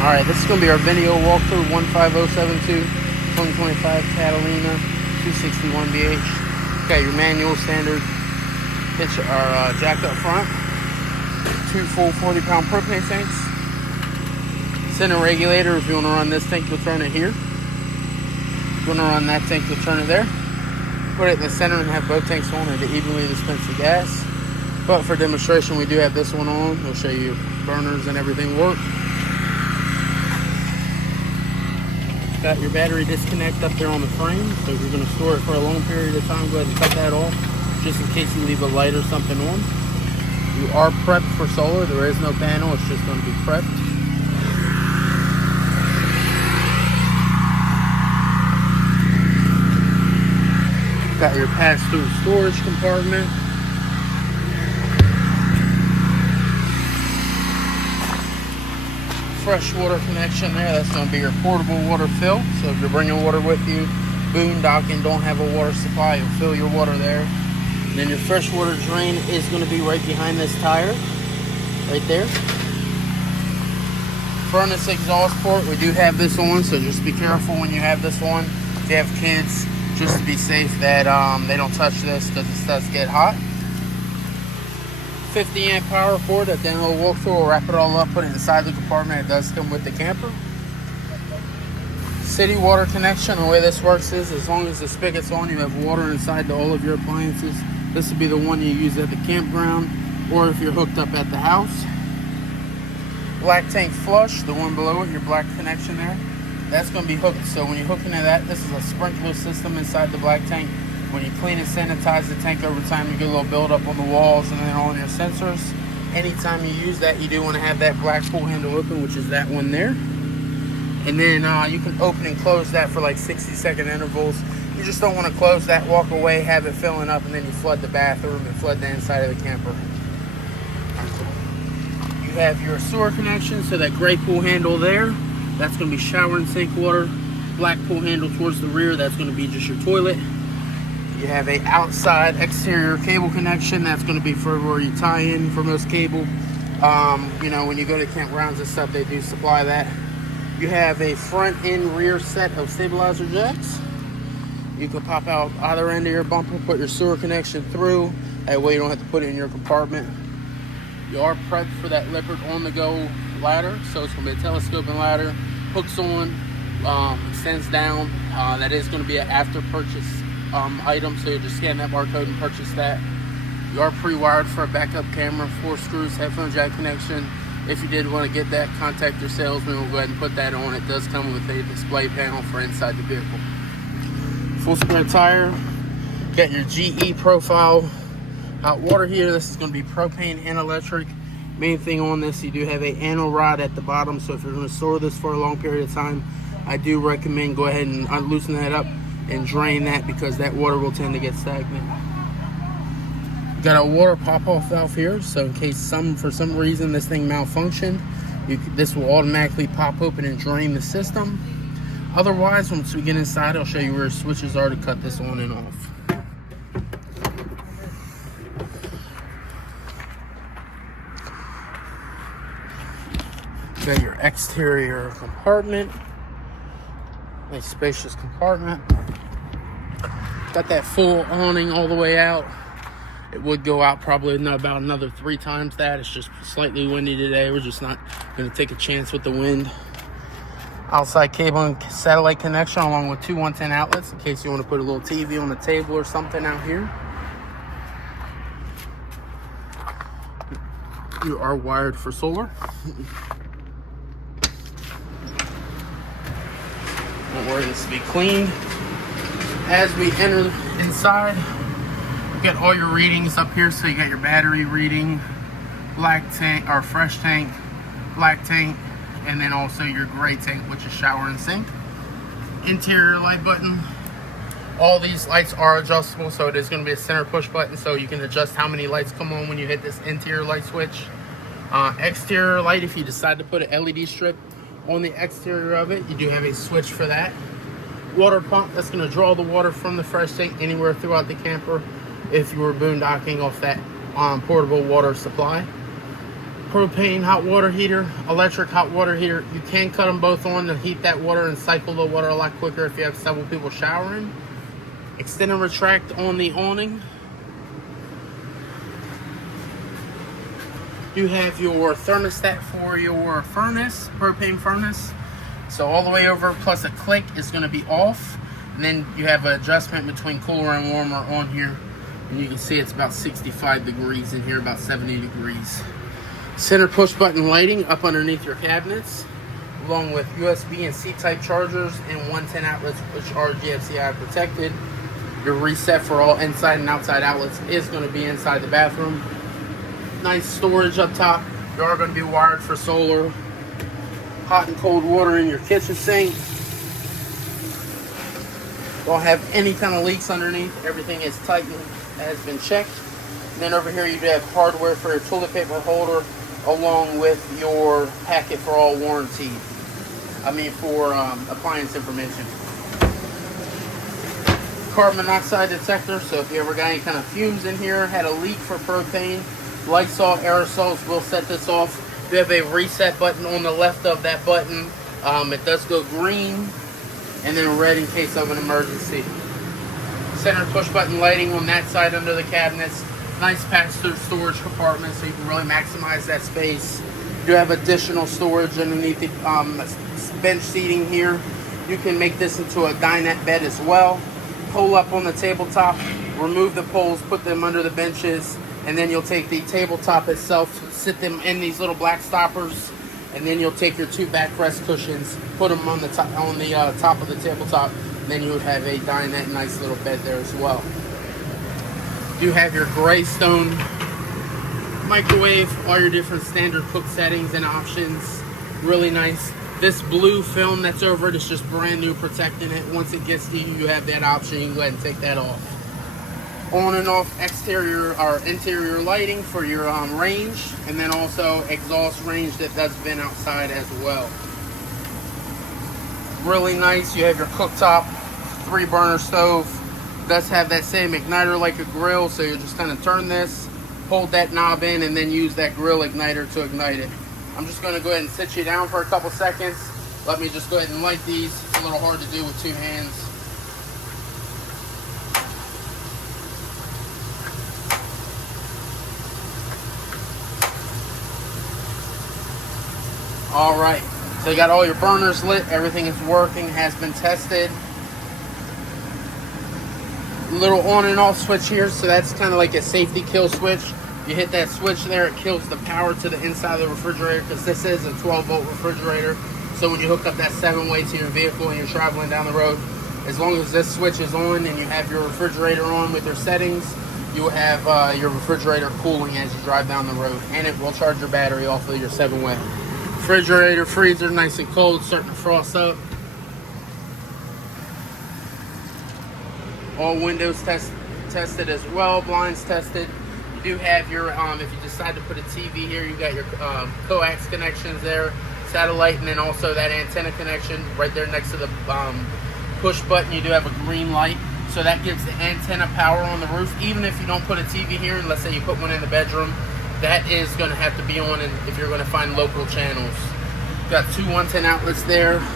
Alright, this is going to be our video walkthrough 15072 2025 Catalina 261BH. Got your manual standard hitch or jack up front. Two full 40-pound propane tanks. Center regulator. If you want to run this tank, you'll turn it here. If you want to run that tank, you'll turn it there. Put it in the center and have both tanks on and to evenly dispense the gas. But for demonstration, we do have this one on. We'll show you burners and everything work. Got your battery disconnect up there on the frame, so if you're going to store it for a long period of time, go ahead and cut that off, just in case you leave a light or something on. You are prepped for solar. There is no panel, it's just going to be prepped. Got your pass-through storage compartment. Fresh water connection there. That's going to be your portable water fill. So if you're bringing water with you, boondocking, don't have a water supply, you'll fill your water there. And then your fresh water drain is going to be right behind this tire, right there. Furnace exhaust port, we do have this on, so just be careful when you have this on. If you have kids, just to be safe that they don't touch this because it does get hot. 50 amp power cord. At the end of the walkthrough, we'll wrap it all up, put it inside the compartment. It does come with the camper. City water connection. The way this works is, as long as the spigot's on, you have water inside all of your appliances. This will be the one you use at the campground, or if you're hooked up at the house. Black tank flush, the one below it, your black connection there. That's going to be hooked. So when you hook into that, this is a sprinkler system inside the black tank. When you clean and sanitize the tank over time, you get a little buildup on the walls and then on your sensors. Anytime you use that, you do want to have that black pull handle open, which is that one there. And then you can open and close that for like 60-second intervals. You just don't want to close that, walk away, have it filling up, and then you flood the bathroom and flood the inside of the camper. You have your sewer connection, so that gray pull handle there, that's going to be shower and sink water. Black pull handle towards the rear, that's going to be just your toilet. You have a outside exterior cable connection. That's going to be for where you tie in for most cable. You know, when you go to campgrounds and stuff, they do supply that. You have a front and rear set of stabilizer jacks. You can pop out either end of your bumper, put your sewer connection through. That way you don't have to put it in your compartment. You are prepped for that Lippert on-the-go ladder. So it's going to be a telescoping ladder. Hooks on, extends down. That is going to be an after-purchase item, so you just scan that barcode and purchase that. You are pre-wired for a backup camera, 4 screws, headphone jack connection. If you did want to get that, contact your salesman. We'll go ahead and put that on. It does come with a display panel for inside the vehicle. Full square tire. Got your GE profile hot water heater. This is going to be propane and electric. Main thing on this, you do have a anno rod at the bottom, so if you're going to store this for a long period of time, I do recommend go ahead and loosen that up and drain that, because that water will tend to get stagnant. Got a water pop-off valve here, so in case for some reason this thing malfunctioned, this will automatically pop open and drain the system. Otherwise, once we get inside, I'll show you where switches are to cut this on and off. Got your exterior compartment. Nice spacious compartment. Got that full awning all the way out. It would go out probably about another 3 times that. It's just slightly windy today. We're just not going to take a chance with the wind. Outside cable and satellite connection along with 2 110 outlets in case you want to put a little TV on the table or something out here. You are wired for solar. Don't worry, this will be cleaned. As we enter inside, you got all your readings up here. So you got your battery reading, black tank or fresh tank, black tank, and then also your gray tank, which is shower and sink. Interior light button. All these lights are adjustable, so it is going to be a center push button, so you can adjust how many lights come on when you hit this interior light switch. Exterior light, if you decide to put an LED strip on the exterior of it, you do have a switch for that. Water pump, that's going to draw the water from the fresh tank anywhere throughout the camper if you were boondocking off that portable water supply. propane hot water heater, electric hot water heater. You can cut them both on to heat that water and cycle the water a lot quicker if you have several people showering. Extend and retract on the awning. You have your thermostat for your furnace, propane furnace. So all the way over plus a click is going to be off. And then you have an adjustment between cooler and warmer on here. And you can see it's about 65 degrees in here, about 70 degrees. Center push button lighting up underneath your cabinets, along with USB and C-type chargers and 110 outlets, which are GFCI protected. Your reset for all inside and outside outlets is going to be inside the bathroom. Nice storage up top. You are going to be wired for solar. Hot and cold water in your kitchen sink. Don't have any kind of leaks underneath. Everything is tightened, has been checked. And then over here you do have hardware for your toilet paper holder, along with your packet for all warranty. For appliance information. Carbon monoxide detector, so if you ever got any kind of fumes in here, had a leak for propane, Lysol aerosols will set this off. You have a reset button on the left of that button. It does go green and then red in case of an emergency. Center push button lighting on that side under the cabinets. Nice pass-through storage compartment so you can really maximize that space. You have additional storage underneath the bench seating here. You can make this into a dinette bed as well. Pull up on the tabletop, remove the poles, put them under the benches, and then you'll take the tabletop itself, sit them in these little black stoppers, and then you'll take your two backrest cushions, put them on the top of the tabletop, and then you would have a dinette, nice little bed there as well. You have your gray stone microwave, all your different standard cook settings and options. Really nice. This blue film that's over it is just brand new, protecting it. Once it gets to you, you have that option. You can go ahead and take that off. On and off exterior or interior lighting for your range, and then also exhaust range that does vent outside as well. Really nice. You have your cooktop, 3-burner stove. Does have that same igniter like a grill, so you just kind of turn this, hold that knob in, and then use that grill igniter to ignite it. I'm just going to go ahead and sit you down for a couple seconds. Let me just go ahead and light these. It's a little hard to do with two hands. All right, so you got all your burners lit. Everything is working, has been tested. Little on and off switch here, so that's kind of like a safety kill switch. You hit that switch there, it kills the power to the inside of the refrigerator, because this is a 12-volt refrigerator. So when you hook up that 7-way to your vehicle and you're traveling down the road, as long as this switch is on and you have your refrigerator on with your settings, you will have your refrigerator cooling as you drive down the road, and it will charge your battery off of your 7-way. Refrigerator, freezer, nice and cold, starting to frost up. All windows tested as well, blinds tested. You do have your, if you decide to put a TV here, you got your coax connections there, satellite, and then also that antenna connection right there next to the push button. You do have a green light, so that gives the antenna power on the roof. Even if you don't put a TV here, and let's say you put one in the bedroom, that is going to have to be on if you're going to find local channels. Got two 110 outlets there.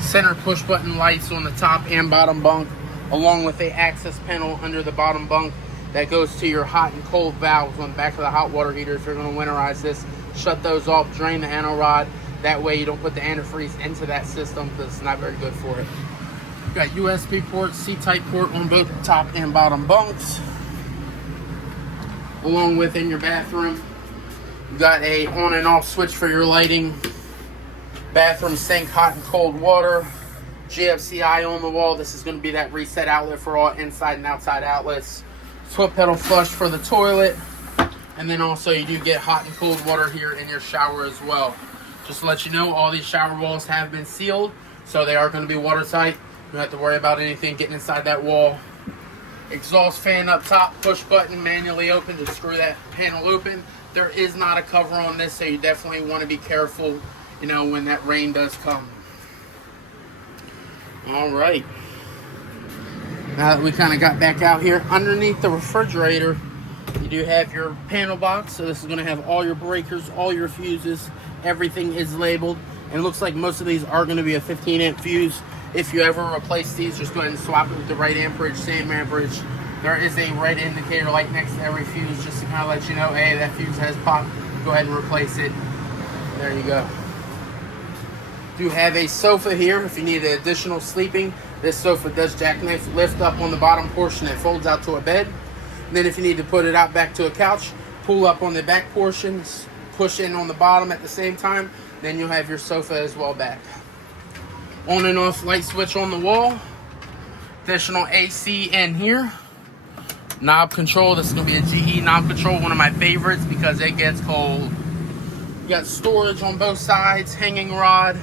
Center push button lights on the top and bottom bunk, along with a access panel under the bottom bunk that goes to your hot and cold valves on the back of the hot water heater. If you're going to winterize this, shut those off, drain the anno rod. That way you don't put the antifreeze into that system, because it's not very good for it. Got USB port, C-type port on both top and bottom bunks. Along with in your bathroom, you got a on and off switch for your lighting. Bathroom sink, hot and cold water. GFCI on the wall. This is going to be that reset outlet for all inside and outside outlets. Foot pedal flush for the toilet. And then also you do get hot and cold water here in your shower as well. Just to let you know, all these shower walls have been sealed, so they are going to be watertight. You don't have to worry about anything getting inside that wall. Exhaust fan up top, push button, manually open. Just screw that panel open. There is not a cover on this, so you definitely want to be careful, when that rain does come. All right. Now that we kind of got back out here, underneath the refrigerator, You do have your panel box, so this is going to have all your breakers, all your fuses. Everything is labeled, and it looks like most of these are going to be a 15 amp fuse. If you ever replace these, just go ahead and swap it with the right amperage, same amperage. There is a red indicator light next to every fuse just to kind of let you know, hey, that fuse has popped. Go ahead and replace it. There you go. Do have a sofa here if you need additional sleeping. This sofa does jackknife lift up on the bottom portion and folds out to a bed. And then if you need to put it out back to a couch, pull up on the back portions, push in on the bottom at the same time, then you'll have your sofa as well back. On and off light switch on the wall. Additional AC in here. Knob control, this is going to be a GE knob control, one of my favorites because it gets cold. You got storage on both sides, hanging rod,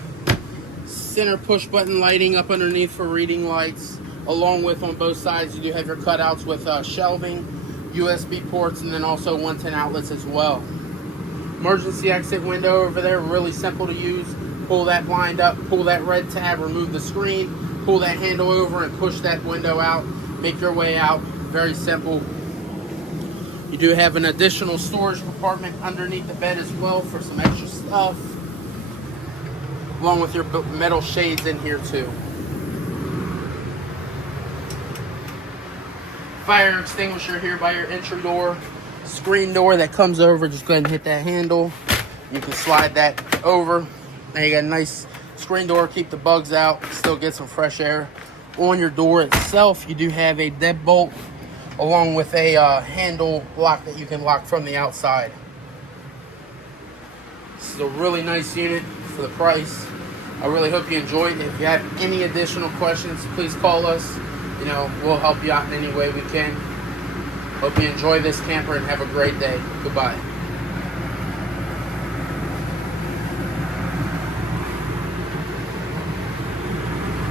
center push button lighting up underneath for reading lights. Along with on both sides, you do have your cutouts with shelving, USB ports, and then also 110 outlets as well. Emergency exit window over there, really simple to use. Pull that blind up, pull that red tab, remove the screen, pull that handle over and push that window out. Make your way out, very simple. You do have an additional storage compartment underneath the bed as well for some extra stuff. Along with your metal shades in here too. Fire extinguisher here by your entry door. Screen door that comes over, just go ahead and hit that handle. You can slide that over. Now you got a nice screen door, keep the bugs out, still get some fresh air. On your door itself, you do have a deadbolt along with a handle lock that you can lock from the outside. This is a really nice unit for the price. I really hope you enjoyed it. If you have any additional questions, please call us. You know, we'll help you out in any way we can. Hope you enjoy this camper and have a great day. Goodbye.